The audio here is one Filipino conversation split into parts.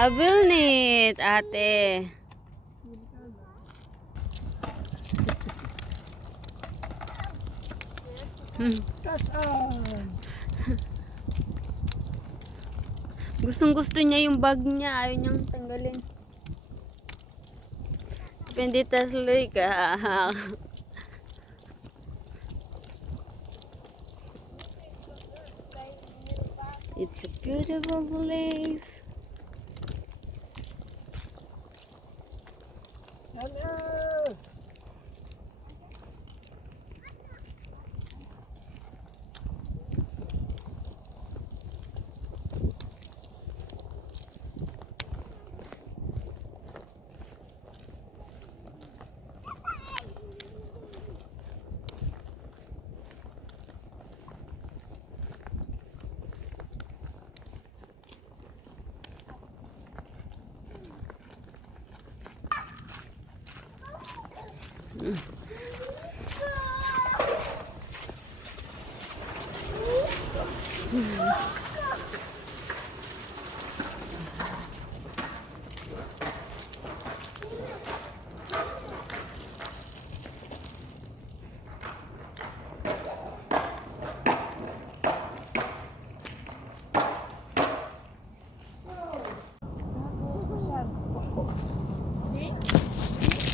Habilnit, ate. Gustong gusto niya yung bag niya. Ayaw niyang tanggalin. Depende tasloy ka. It's a beautiful place. Hello.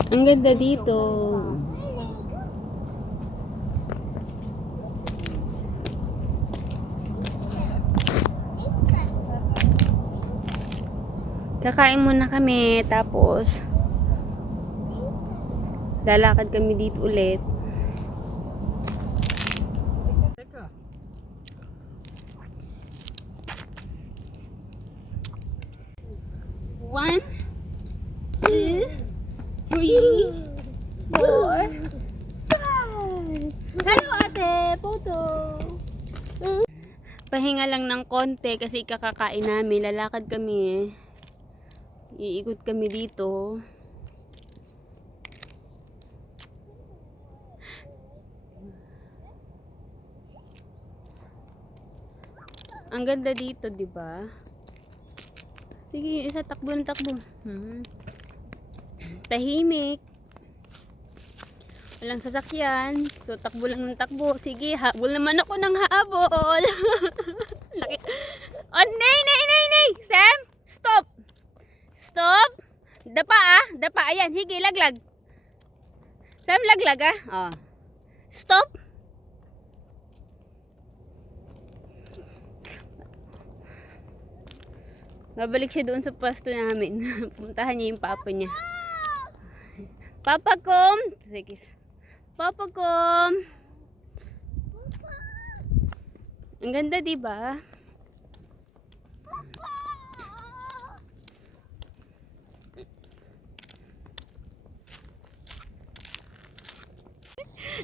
Ang ganda dito. Kakain muna kami, tapos lalakad kami dito ulit. Teka. One, two, three, four, five. Hello, ate! Photo! Pahinga lang ng konti kasi kakakain namin. Lalakad kami. Iikot kami dito. Ang ganda dito, 'di ba? Sige, isa takbo na takbo. Tahimik. Walang sasakyan. So, takbo lang ng takbo. Sige, habol naman ako ng habol. Oh, nay, nay, nay, nay! Sam! Stop! Stop! Dapa ah! Dapa. Ayan, higi, laglag. Sam, laglag ah. Oh. Stop! Babalik siya doon sa pwesto namin. Puntahan niya yung papa niya. Papa Kom! Sige. Papa Kom! Ang ganda, di ba?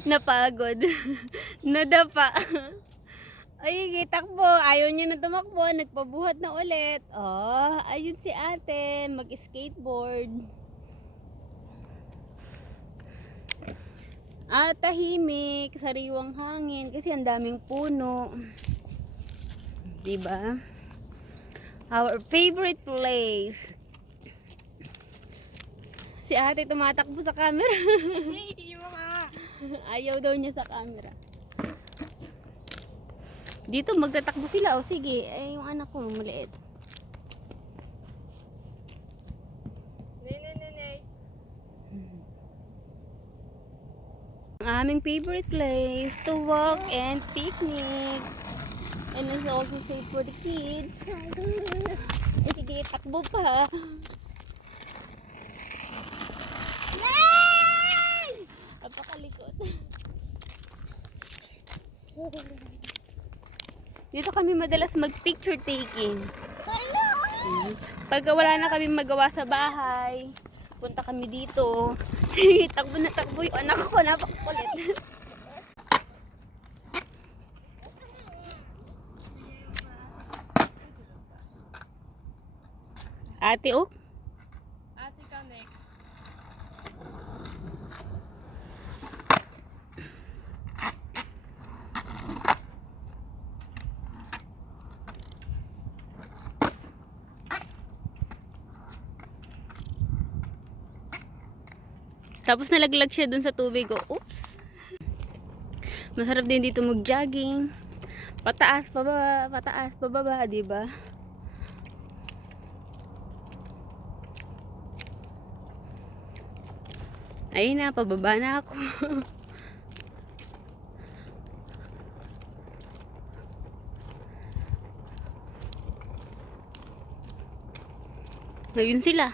Napagod. Nadapa. Ay, takbo. Ayaw niya na tumakbo. Nagpabuhat na ulit. Oh, ayun si ate. Mag-skateboard. Tahimik. Sariwang hangin. Kasi ang daming puno. Diba? Our favorite place. Si ate tumatakbo sa camera. Ayaw daw niya sa camera. Dito magtatakbo sila. O sige, eh, yung anak ko maliit. Ang aming favorite place to walk and picnic. And it's also safe for the kids. Eh, sige, takbo pa. Yay! Napakalikot. Dito kami madalas mag-picture taking. Pag wala na kami magawa sa bahay, punta kami dito. Takbo na takbo yung anak ko, napakakulit. Ate, oh. Ate ka next. Tapos nalaglag siya dun sa tubig. Oh, oops. Masarap din dito mag-jogging. Pataas, pababa, di ba? Ayun na, pababa na ako. Ayun sila.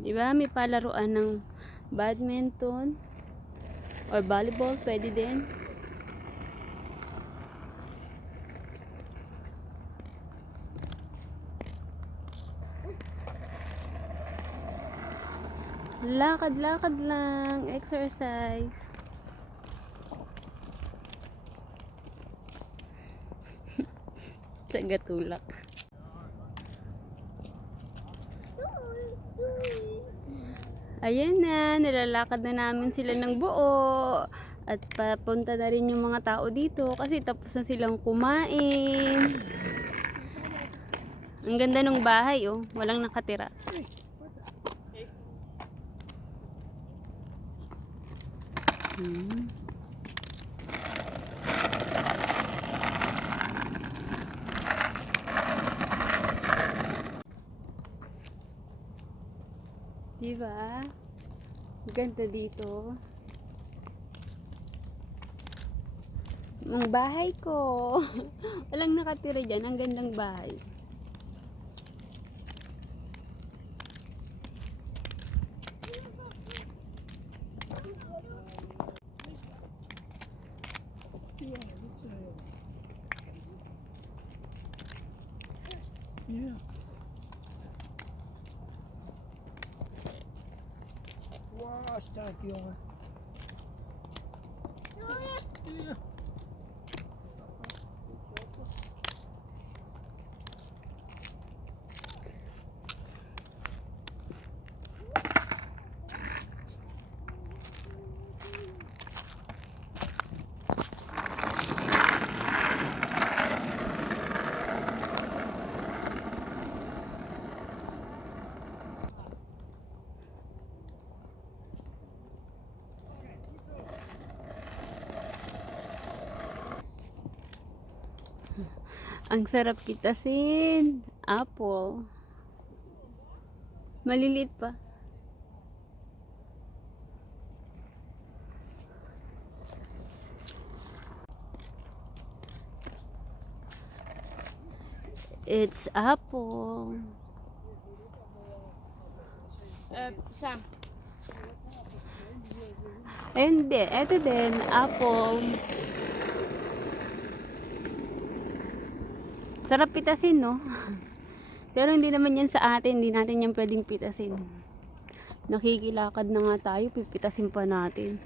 Diba, may palaruan ng badminton or volleyball, pwede din. Lakad-lakad lang, exercise. Tagatulak. Ayan na, nilalakad na namin sila ng buo. At papunta na rin yung mga tao dito kasi tapos na silang kumain. Ang ganda ng bahay, oh. Walang nakatira. Diba? Ganda dito. Ang bahay ko. Walang nakatira dyan. Ang gandang bahay. Yeah. Wow, sterk jongen. Ja. Ang sarap pitasin. Apple. Maliliit pa. It's apple. Sam. Hindi. Ito din. Apple. Sarap pitasin, no? Pero hindi naman yan sa atin. Hindi natin yan pwedeng pitasin. Nakikilakad na nga tayo. Pipitasin pa natin.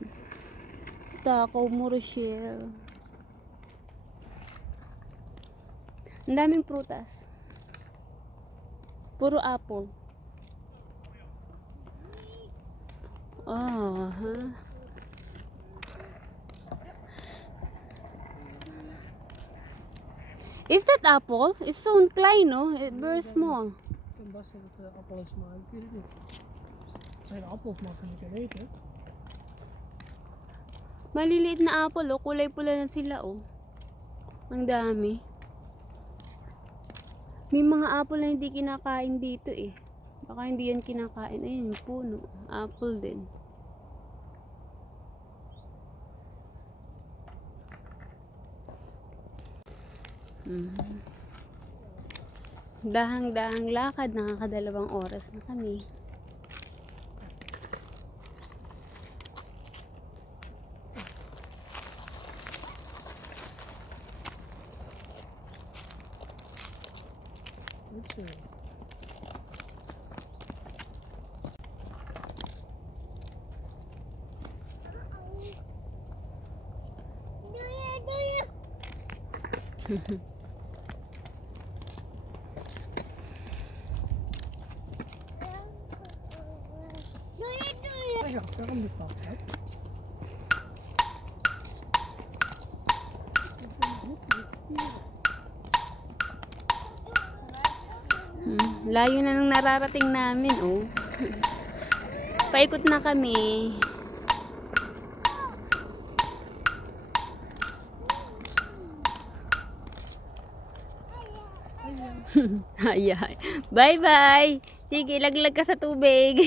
Takaw mo, Rochelle. Ang daming prutas. Puro apple. Oh, huh? Is that apple? It's so klein, no? It's very small. Het kan best dat het appel is, maar ik weet het niet. Het zijn appels, maar ik kan niet eten. Maliliit na apple, oh. Kulay pula na sila, oh. Ang dami. May mga apple na hindi kinakain dito, eh. Baka hindi yan kinakain. Ayun, yung puno. Apple din. Dahang-dahang lakad, nakakadalawang oras na kami. Ja, kan niet pakken. Layo na nang nararating namin, oh. Paikot na kami. Ay, ay. Bye-bye. Sige, laglag ka sa tubig.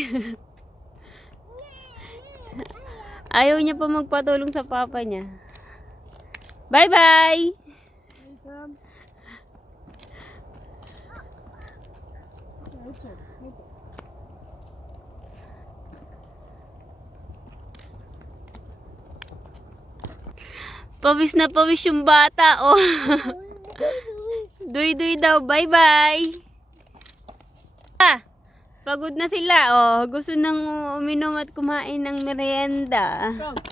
Ayaw niya pa magpatulong sa papa niya. Bye-bye. Hey, Sam. Yeah, it's okay. Okay. Pawis na pawis yung bata, oh. Duy-duy daw. Bye-bye. Ah, pagod na sila, oh. Gusto nang uminom at kumain ng merienda. Come.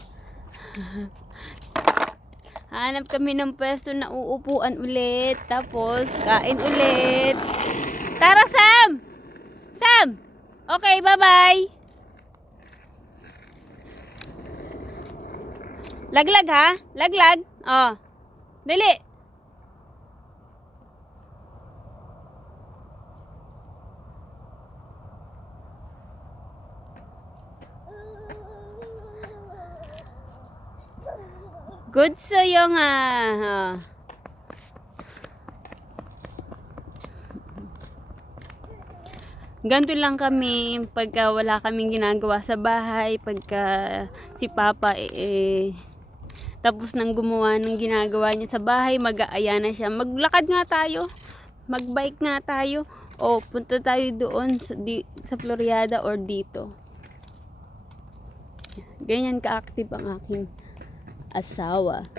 Hanap kami ng pwesto na uupuan ulit. Tapos, kain ulit. Tara, Sam! Sam! Okay, bye-bye! Laglag, ha? Laglag? Oh. Dali! Good sa'yo nga. Oh. Ganito lang kami pagka wala kaming ginagawa sa bahay, pagka si Papa tapos nang gumawa ng ginagawa niya sa bahay, mag-aaya na siya. Maglakad nga tayo. Magbike nga tayo. O punta tayo doon sa Floriada or dito. Ganyan ka-active ang aking asawa.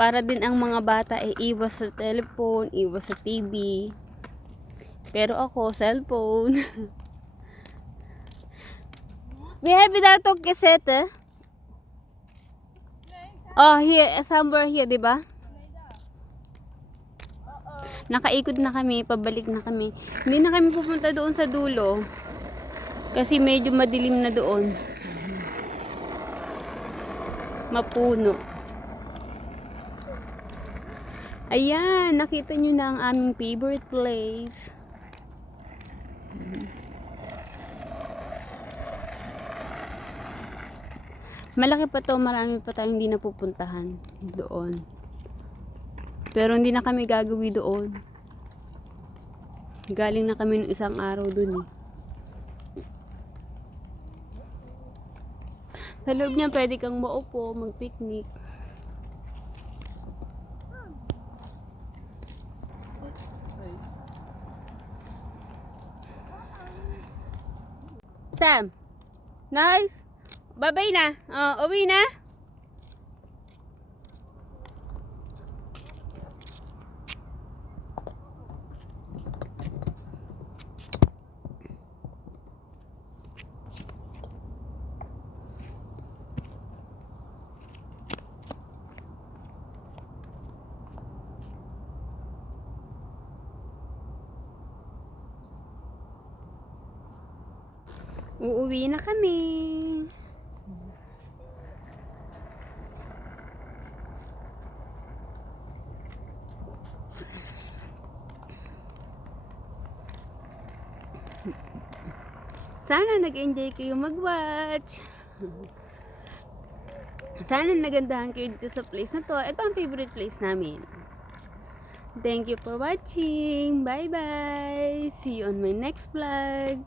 Para din ang mga bata ay iwas sa telephone, iwas sa TV. Pero ako, cellphone. We have that cassette. Oh, here, somewhere here, di ba? Nakaikot na kami, pabalik na kami. Hindi na kami pupunta doon sa dulo. Kasi medyo madilim na doon. Mapuno. Ayan, nakita nyo na ang aming favorite place. Malaki pa to, marami pa tayong hindi napupuntahan doon. Pero hindi na kami gagawi doon. Galing na kami ng isang araw doon, eh. Sa loob niya pwede kang maupo, mag-picnic. Sam, nice. Bye-bye na. Oh, uwi na. Uuwi na kami. Sana nag-enjoy kayo mag-watch. Sana nagandahan kayo dito sa place na to. Ito ang favorite place namin. Thank you for watching. Bye-bye. See you on my next vlog.